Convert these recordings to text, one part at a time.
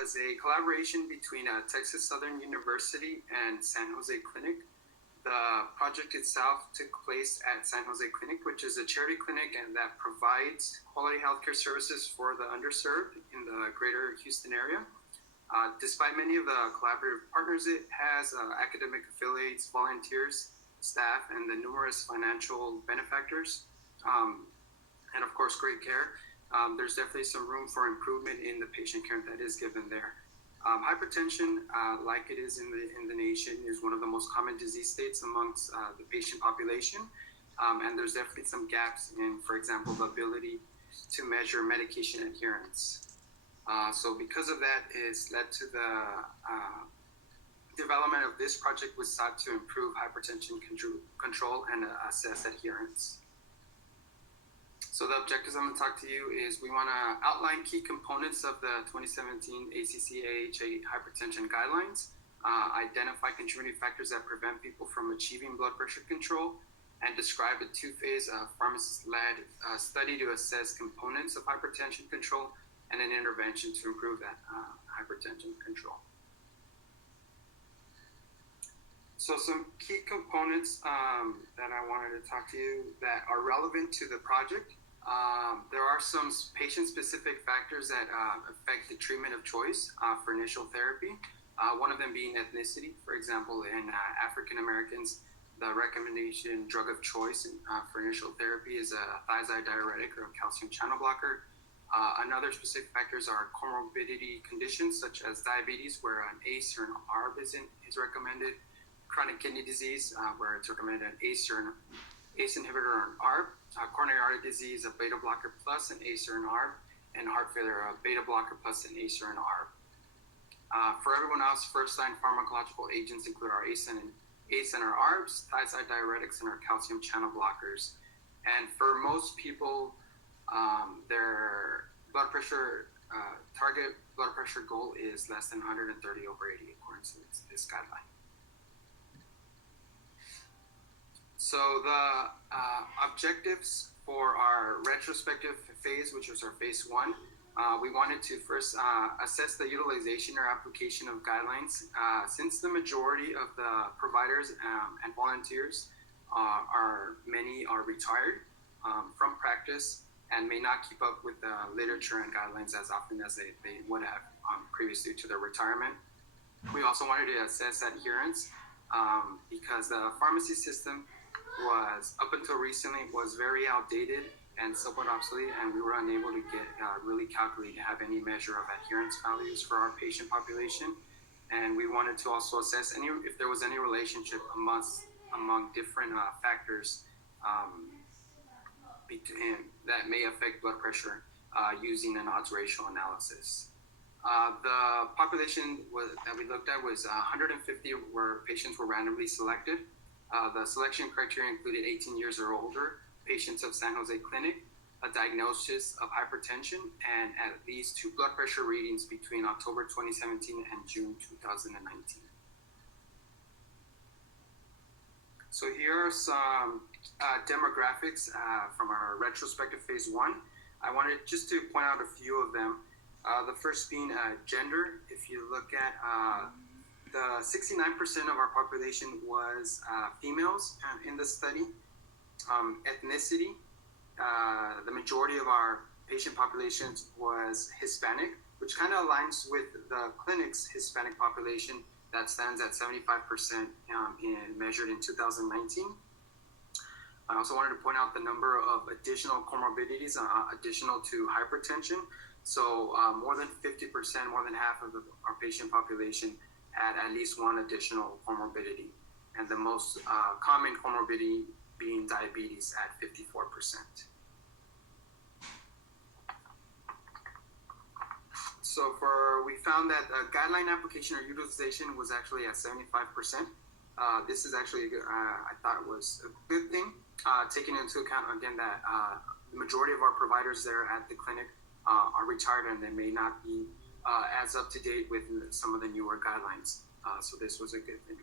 was a collaboration between Texas Southern University and San Jose Clinic. The project itself took place at San Jose Clinic, which is a charity clinic and that provides quality healthcare services for the underserved in the greater Houston area. Despite many of the collaborative partners it has, academic affiliates, volunteers, staff, and the numerous financial benefactors, and of course, great care, there's definitely some room for improvement in the patient care that is given there. Hypertension, like it is in the nation, is one of the most common disease states amongst the patient population, and there's definitely some gaps in, for example, the ability to measure medication adherence. So because of that, it's led to the development of this project, was sought to improve hypertension control and assess adherence. So the objectives I'm going to talk to you is we want to outline key components of the 2017 ACC-AHA hypertension guidelines, identify contributing factors that prevent people from achieving blood pressure control, and describe a two-phase pharmacist-led study to assess components of hypertension control and an intervention to improve that hypertension control. So some key components that I wanted to talk to you that are relevant to the project. There are some patient-specific factors that affect the treatment of choice for initial therapy. One of them being ethnicity. For example, in African Americans, the recommendation drug of choice for initial therapy is a thiazide diuretic or a calcium channel blocker. Another specific factors are comorbidity conditions such as diabetes, where an ACE or an ARB is recommended. Chronic kidney disease, where it's recommended an ACE or an ACE inhibitor or an ARB. Coronary artery disease, a beta blocker plus an ACE or an ARB. And heart failure, a beta blocker plus an ACE or an ARB. For everyone else, first-line pharmacological agents include our ACE and our ARBs, thiazide diuretics, and our calcium channel blockers. And for most people, their blood pressure target blood pressure goal is less than 130/80 according to this guideline. So the objectives for our retrospective phase, which was our phase one, we wanted to first assess the utilization or application of guidelines. Since the majority of the providers and volunteers many are retired from practice and may not keep up with the literature and guidelines as often as they would have previously to their retirement. We also wanted to assess adherence because the pharmacy system was, up until recently, was very outdated and somewhat obsolete, and we were unable to get really calculated to have any measure of adherence values for our patient population. And we wanted to also assess if there was any relationship among different factors that may affect blood pressure using an odds ratio analysis. The population that we looked at was 150 where patients were randomly selected. The selection criteria included 18 years or older, patients of San Jose Clinic, a diagnosis of hypertension, and at least 2 blood pressure readings between October 2017 and June 2019. So here are some demographics from our retrospective phase one. I wanted just to point out a few of them. The first being gender. If you look at the 69% of our population was females in the study. Ethnicity, the majority of our patient population was Hispanic, which kind of aligns with the clinic's Hispanic population that stands at 75% measured in 2019. I also wanted to point out the number of additional comorbidities additional to hypertension. So more than 50%, more than half of our patient population had at least one additional comorbidity. And the most common comorbidity being diabetes at 54%. So we found that guideline application or utilization was actually at 75%. This is actually, I thought was a good thing, taking into account, again, that the majority of our providers there at the clinic are retired and they may not be as up to date with some of the newer guidelines. So this was a good thing.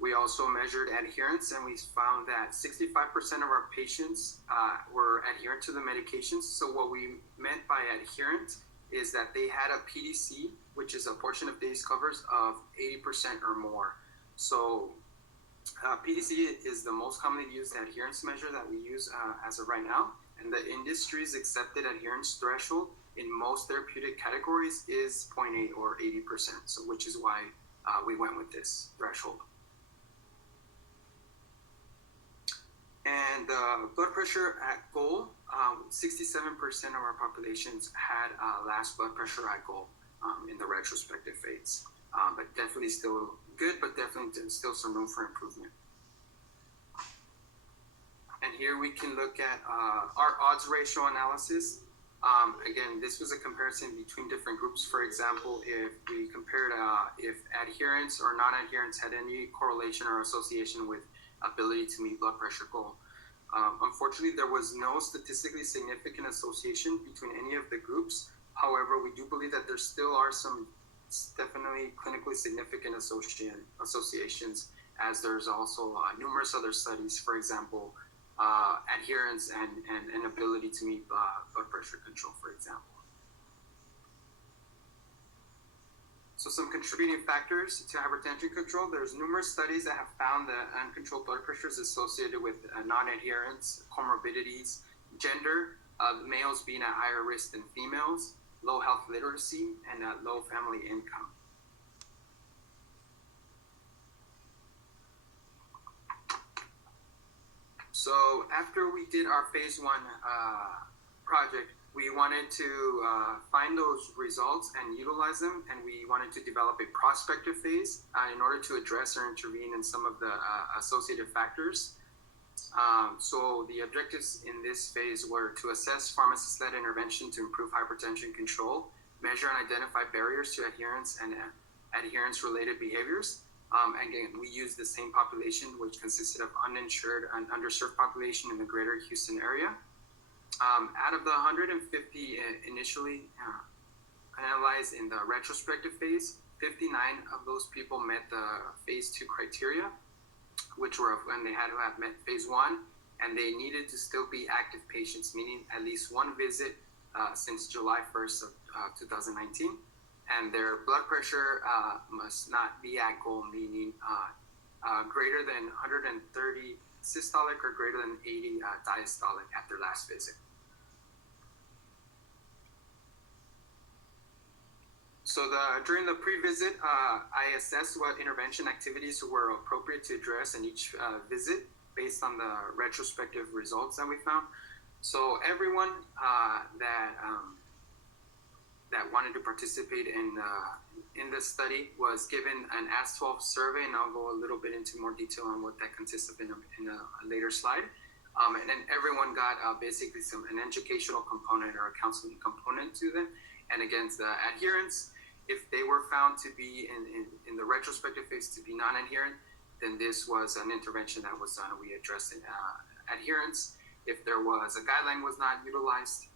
We also measured adherence, and we found that 65% of our patients were adherent to the medications. So what we meant by adherent is that they had a PDC, which is a portion of days covers of 80% or more. So PDC is the most commonly used adherence measure that we use as of right now. And the industry's accepted adherence threshold in most therapeutic categories is 0.8 or 80%. So which is why we went with this threshold. And blood pressure at goal, 67% of our populations had last blood pressure at goal in the retrospective phase. But definitely still good, but definitely still some room for improvement. And here we can look at our odds ratio analysis. Again, this was a comparison between different groups. For example, if we compared if adherence or non-adherence had any correlation or association with ability to meet blood pressure goal. Unfortunately, there was no statistically significant association between any of the groups. However, we do believe that there still are some definitely clinically significant associations, as there's also numerous other studies, for example, adherence and ability to meet blood pressure control, for example. So some contributing factors to hypertension control. There's numerous studies that have found that uncontrolled blood pressure is associated with non-adherence, comorbidities, gender, males being at higher risk than females, low health literacy, and low family income. So after we did our phase 1 project, we wanted to find those results and utilize them, and we wanted to develop a prospective phase in order to address or intervene in some of the associated factors. So the objectives in this phase were to assess pharmacist-led intervention to improve hypertension control, measure and identify barriers to adherence and adherence-related behaviors. Again, we used the same population, which consisted of uninsured and underserved population in the greater Houston area. Out of the 150 initially analyzed in the retrospective phase, 59 of those people met the phase 2 criteria, which were when they had to have met phase 1, and they needed to still be active patients, meaning at least one visit since July 1st of 2019. And their blood pressure must not be at goal, meaning greater than 130 systolic or greater than 80 diastolic at their last visit. So during the pre-visit, I assessed what intervention activities were appropriate to address in each visit based on the retrospective results that we found. So everyone that wanted to participate in this study was given an AS12 survey, and I'll go a little bit into more detail on what that consists of in a later slide. And then everyone got basically an educational component or a counseling component to them. And against the adherence, if they were found to be in the retrospective phase to be non-adherent, then this was an intervention that was done. We addressed adherence. If there was a guideline was not utilized,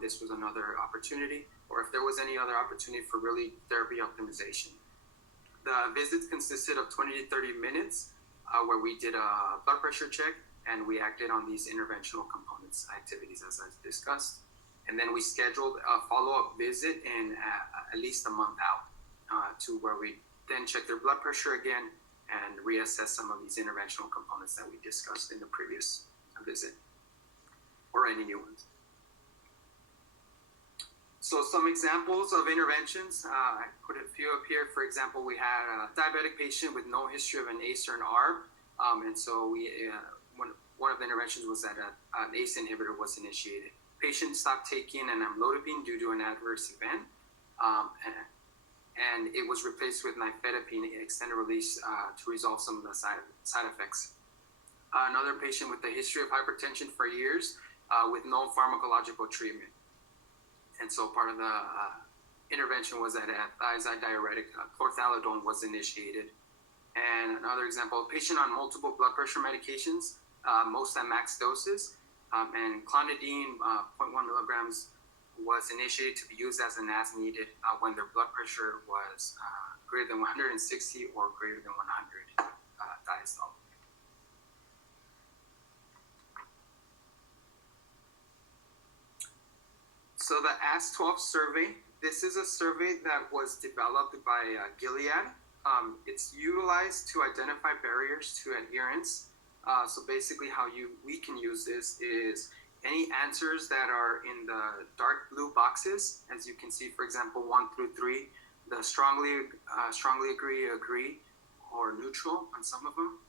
this was another opportunity, or if there was any other opportunity for really therapy optimization. The visits consisted of 20 to 30 minutes where we did a blood pressure check, and we acted on these interventional components activities as I discussed. And then we scheduled a follow-up visit in at least a month out to where we then check their blood pressure again and reassess some of these interventional components that we discussed in the previous visit, or any new ones. So some examples of interventions, I put a few up here. For example, we had a diabetic patient with no history of an ACE or an ARB. And so one of the interventions was that an ACE inhibitor was initiated. Patient stopped taking an amlodipine due to an adverse event. And it was replaced with nifedipine extended release to resolve some of the side effects. Another patient with a history of hypertension for years with no pharmacological treatment. And so part of the intervention was that a thiazide diuretic, chlorthalidone, was initiated. And another example, a patient on multiple blood pressure medications, most at max doses, and clonidine, 0.1 milligrams, was initiated to be used as an as-needed when their blood pressure was greater than 160 or greater than 100 diastolic. So the AS12 survey This is a survey that was developed by Gilead. It's utilized to identify barriers to adherence. So basically how we can use this is any answers that are in the dark blue boxes, as you can see, for example, 1 through 3, the strongly agree, or neutral on some of them,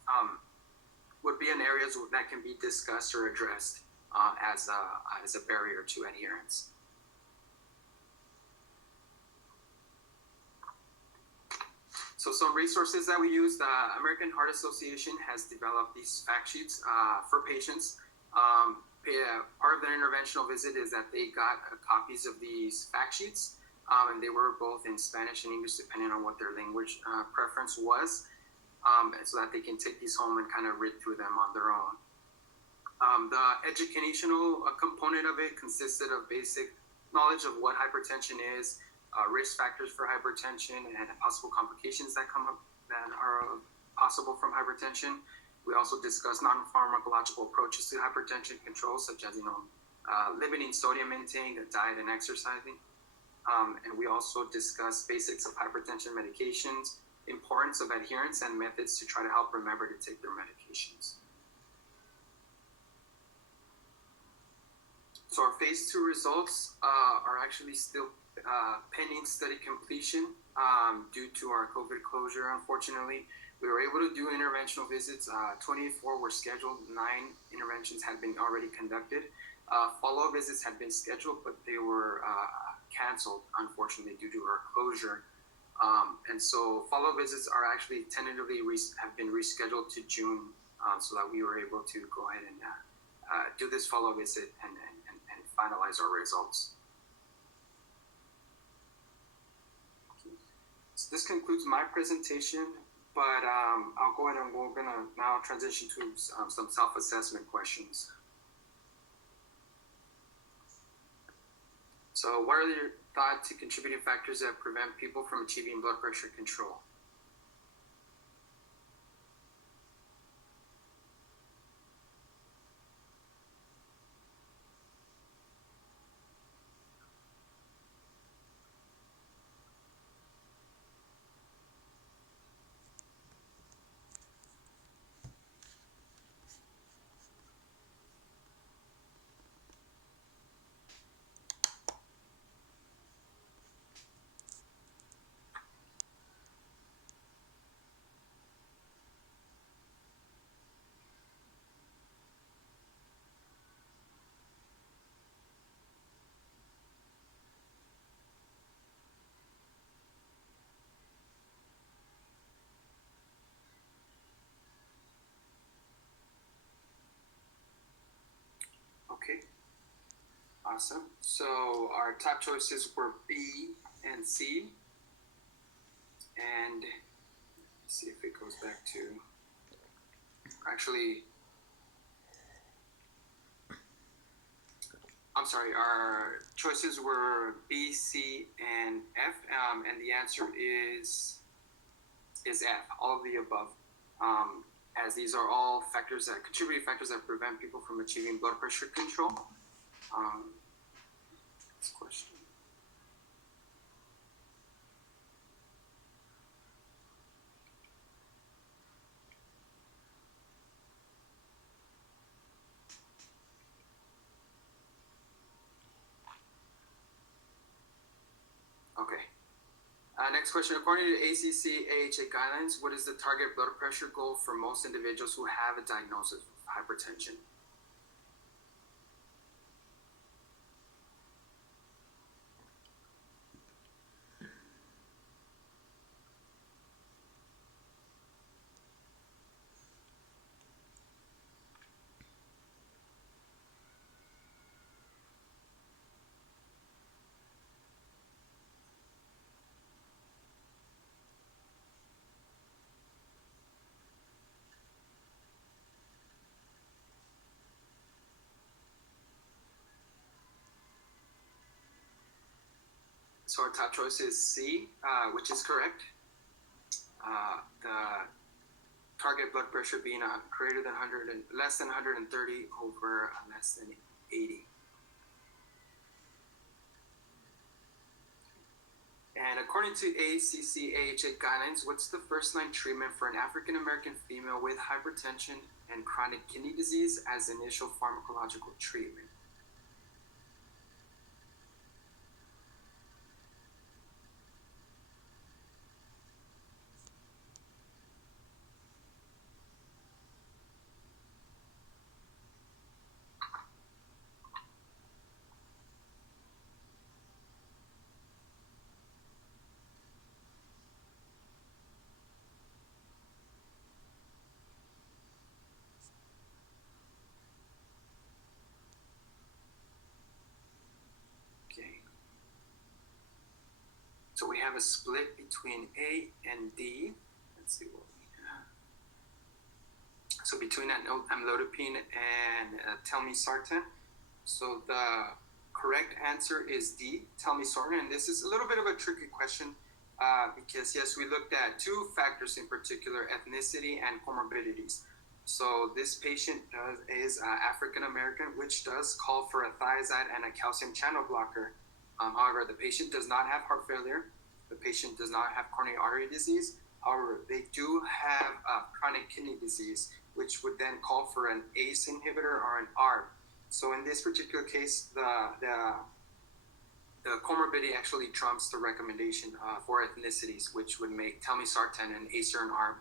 would be in areas that can be discussed or addressed as a barrier to adherence. So some resources that we use, the American Heart Association has developed these fact sheets for patients. Part of their interventional visit is that they got copies of these fact sheets, and they were both in Spanish and English, depending on what their language preference was, so that they can take these home and kind of read through them on their own. The educational component of it consisted of basic knowledge of what hypertension is, risk factors for hypertension, and possible complications that come up that are possible from hypertension. We also discuss non-pharmacological approaches to hypertension control, such as limiting sodium intake, diet, and exercising. And we also discuss basics of hypertension medications, importance of adherence, and methods to try to help remember to take their medications. So our phase 2 results are actually still pending study completion due to our COVID closure, unfortunately. We were able to do interventional visits. 24 were scheduled. 9 interventions had been already conducted. Follow-up visits had been scheduled, but they were canceled, unfortunately, due to our closure. And so follow-up visits are actually tentatively have been rescheduled to June, so that we were able to go ahead and do this follow-up visit and finalize our results. So this concludes my presentation, but I'll go ahead and we're gonna now transition to some self-assessment questions. So what are your thoughts to contributing factors that prevent people from achieving blood pressure control? Okay, awesome. So our top choices were B and C. And let's see if it goes back to, actually, I'm sorry, our choices were B, C, and F, and the answer is F, all of the above. As these are all factors that contributing factors that prevent people from achieving blood pressure control. Next question. Okay. Next question. According to ACC AHA guidelines, what is the target blood pressure goal for most individuals who have a diagnosis of hypertension? So our top choice is C, which is correct. The target blood pressure being greater than 100 and less than 130 over less than 80. according to ACC/AHA guidelines, what's the first-line treatment for an African American female with hypertension and chronic kidney disease as initial pharmacological treatment? Okay. So we have a split between A and D. Let's see what we have. So between amlodipine and telmisartan. So the correct answer is D, telmisartan. And this is a little bit of a tricky question because, yes, we looked at two factors in particular, ethnicity and comorbidities. So this patient is African American, which does call for a thiazide and a calcium channel blocker. However, the patient does not have heart failure. The patient does not have coronary artery disease. However, they do have chronic kidney disease, which would then call for an ACE inhibitor or an ARB. So in this particular case, the comorbidity actually trumps the recommendation for ethnicities, which would make telmisartan and ACE or an ARB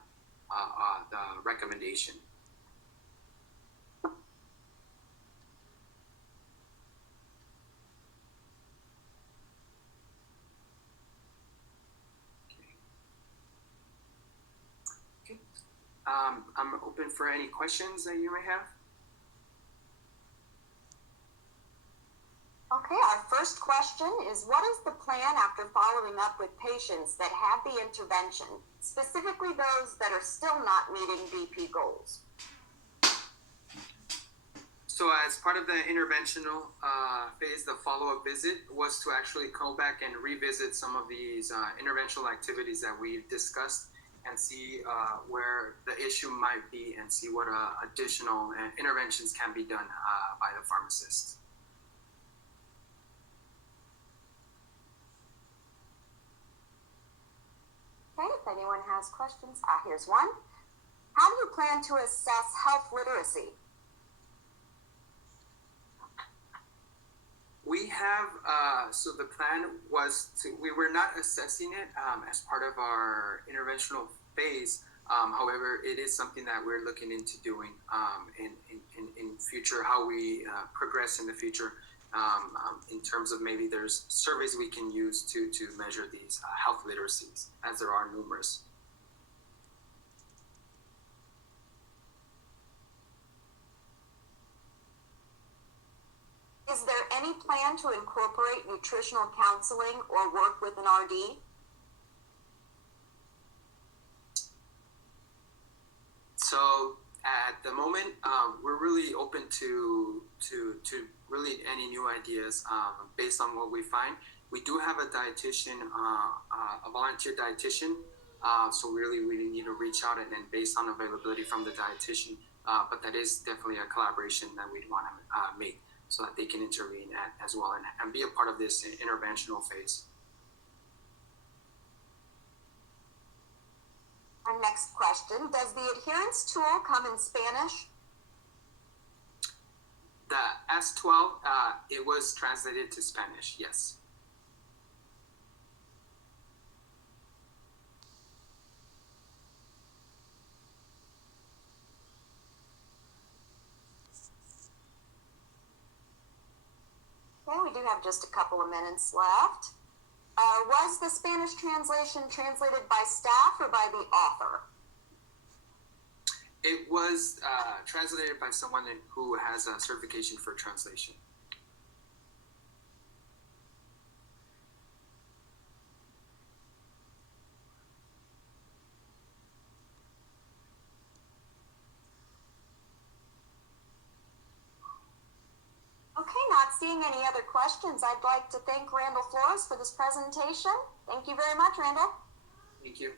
the recommendation. I'm open for any questions that you may have. Okay, our first question is, what is the plan after following up with patients that had the intervention, specifically those that are still not meeting BP goals? So as part of the interventional phase, the follow-up visit was to actually go back and revisit some of these interventional activities that we've discussed and see where the issue might be and see what additional interventions can be done by the pharmacist. Okay, if anyone has questions, here's one. How do you plan to assess health literacy? We have, so the plan was we were not assessing it as part of our interventional phase. However, it is something that we're looking into doing in future, how we progress in the future in terms of maybe there's surveys we can use to measure these health literacies, as there are numerous. Is there any plan to incorporate nutritional counseling or work with an RD? So at the moment, we're really open to really any new ideas based on what we find. We do have a dietitian, a volunteer dietitian. So really we need to reach out and then based on availability from the dietitian. But that is definitely a collaboration that we'd want to make, so that they can intervene as well and be a part of this interventional phase. Our next question, does the adherence tool come in Spanish? The S12, it was translated to Spanish, yes. Okay, we do have just a couple of minutes left. Was the Spanish translation translated by staff or by the author? It was translated by someone who has a certification for translation. Okay, not seeing any other questions. I'd like to thank Randall Flores for this presentation. Thank you very much, Randall. Thank you.